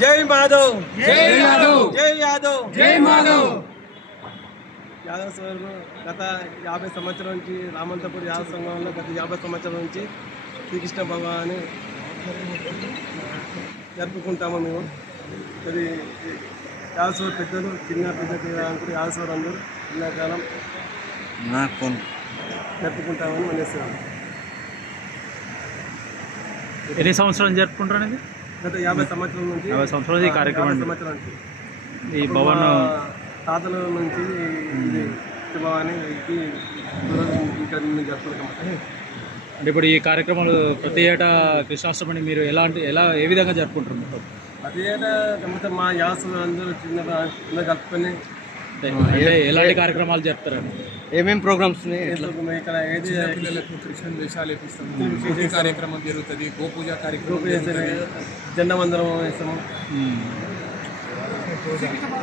जय माधव जय यादव जय यादव जय माधव యాదవ్ సోదరులు గత 50 సంవత్సరాల నుంచి రామంతపూర్ యాదవ్ సంఘంలో గత 50 సంవత్సరాల నుంచి శ్రీకృష్ణ భగవాన్ని జరుపుకుంటాము మేము. అది యాదవ్ సోదరు పెద్దలు చిన్న పెద్ద అనుకుంటే యాదవ్ సోదరు అందరూ చిన్నకాలం జరుపుకుంటామని మనేస్తున్నాము. ఎన్ని సంవత్సరాలు జరుపుకుంటారు అనేది? గత 50 సంవత్సరాల నుంచి 50 సంవత్సరాలు ఈ కార్యక్రమం ఈ భవన్ తాతల నుంచి ఇది భవాన్ని ఇక్కడ జరుపుకుంటాం. అంటే ఇప్పుడు ఈ కార్యక్రమాలు ప్రతి ఏటా కృష్ణాష్టమిని మీరు ఏ విధంగా జరుపుకుంటారు? ప్రతి ఏటా గమ్మతం మా యాదవ్ అందరూ చిన్న జరుపుకొని అంటే ఎలాంటి కార్యక్రమాలు జరుపుతారండి? ఏమేమి ప్రోగ్రామ్స్ ఇక్కడ ఏది పిల్లలకు కృష్ణ వేషాలు వేపిస్తాము, కార్యక్రమం జరుగుతుంది, గోపూజ కార్యక్రమం, జెండా వందనం వేస్తాము.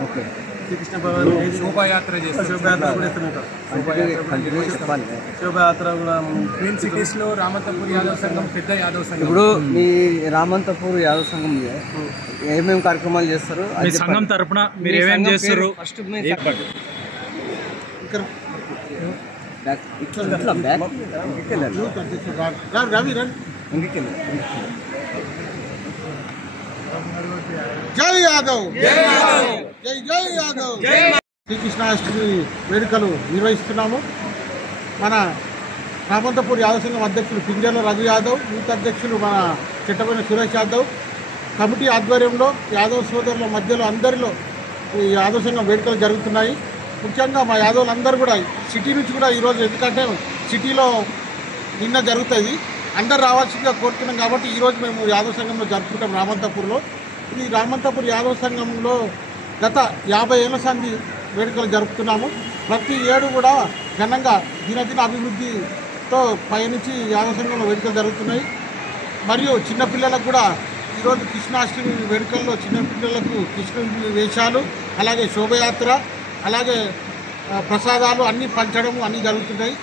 ఓకే, శ్రీకృష్ణ భగవాన్ శోభాయాత్ర చేస్తాం. శోభాయాత్ర కూడా ఇస్తుంటాం. శోభాయాత్ర కూడా మెయిన్ సిటీస్లో రామంతపూర్ యాదవ్ సంఘం పెద్ద యాదవ్ సంఘం. ఇప్పుడు మీ రామంతపూర్ యాదవ్ సంఘం ఏమేమి కార్యక్రమాలు చేస్తారు? మీ సంఘం తరపున మీరు ఏమేమి చేస్తారు? ఫస్ట్ జై యాదవ్ జై జై యాదవ్. శ్రీకృష్ణాష్టమి వేడుకలు నిర్వహిస్తున్నాము. మన రామంతపూర్ యాదవ్ సంఘం అధ్యక్షులు పింజర్ల రఘు యాదవ్, యూత్ అధ్యక్షులు మన చెట్టమైన సురేష్ యాదవ్ కమిటీ ఆధ్వర్యంలో యాదవ్ సోదరుల మధ్యలో అందరిలో ఈ యాదవ్ సంఘం వేడుకలు జరుగుతున్నాయి. ముఖ్యంగా మా యాదవులు అందరూ కూడా సిటీ నుంచి కూడా ఈరోజు, ఎందుకంటే సిటీలో నిన్న జరుగుతుంది, అందరు రావాల్సిందిగా కోరుతున్నాం కాబట్టి ఈరోజు మేము యాదవ్ సంఘంలో జరుపుకుంటాం రామంతపూర్లో. ఈ రామంతపూర్ యాదవ్ సంఘంలో గత 50 ఏళ్ల సంది వేడుకలు జరుపుతున్నాము. ప్రతి ఏడు కూడా ఘనంగా దినదిన అభివృద్ధితో పయనించి యాదవ్ సంఘంలో వేడుకలు జరుగుతున్నాయి. మరియు చిన్నపిల్లలకు కూడా ఈరోజు కృష్ణాష్టమి వేడుకల్లో చిన్నపిల్లలకు కృష్ణుడి వేషాలు, అలాగే శోభయాత్ర, అలాగే ప్రసాదాలు అన్నీ పంచడం అన్నీ జరుగుతున్నాయి.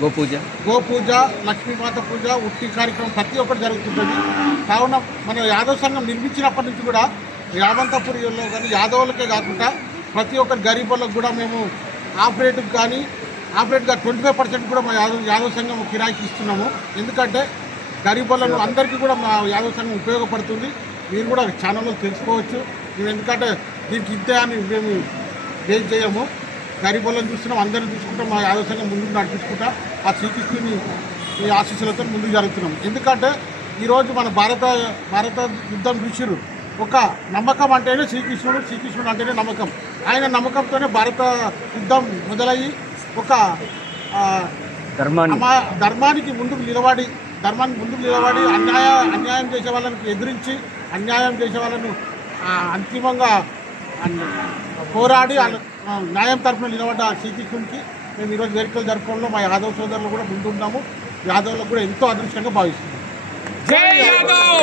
గోపూజ, లక్ష్మీమాత పూజ, ఉట్టి కార్యక్రమం ప్రతి ఒక్కటి జరుగుతుంటుంది. కావున మన యాదవ్ సంఘం నిర్మించినప్పటి నుంచి కూడా రామంతపూర్లో కానీ యాదవులకే కాకుండా ప్రతి ఒక్కరి గరీబులకు కూడా మేము ఆపరేట్గా 25% కూడా మా యాదవ్ సంఘం కిరాయికి ఇస్తున్నాము. ఎందుకంటే గరీబులను అందరికీ కూడా మా యాదవ్ సంఘం ఉపయోగపడుతుంది. మీరు కూడా ఛానల్లో తెలుసుకోవచ్చు. మేము ఎందుకంటే దీనికి ఇంతే అని మేము బేస్ చేయము. గరీబులను చూస్తున్నాం, అందరిని చూసుకుంటాం. మా యాదవ్ సంఘం ముందుకు నడిపించుకుంటా ఆ శ్రీకృష్ణుని ఈ ఆశీస్సులతో ముందుకు జరుగుతున్నాం. ఎందుకంటే ఈరోజు మన భారత యుద్ధం చూసిరు. ఒక నమ్మకం అంటేనే శ్రీకృష్ణుడు అంటేనే నమ్మకం. ఆయన నమ్మకంతోనే భారత యుద్ధం మొదలయ్యి ఒక ధర్మానికి ముందుకు నిలబడి అన్యాయం చేసే వాళ్ళని ఎదిరించి, అన్యాయం చేసే వాళ్ళను అంతిమంగా పోరాడి న్యాయం తరఫున నిలబడ్డ శ్రీకృష్ణునికి మేము ఈరోజు వేడుకలు జరపడంలో మా యాదవ్ సోదరులు కూడా ముందున్నాము. యాదవులకు కూడా ఎంతో అదృష్టంగా భావిస్తున్నాం. జై యాదవ్.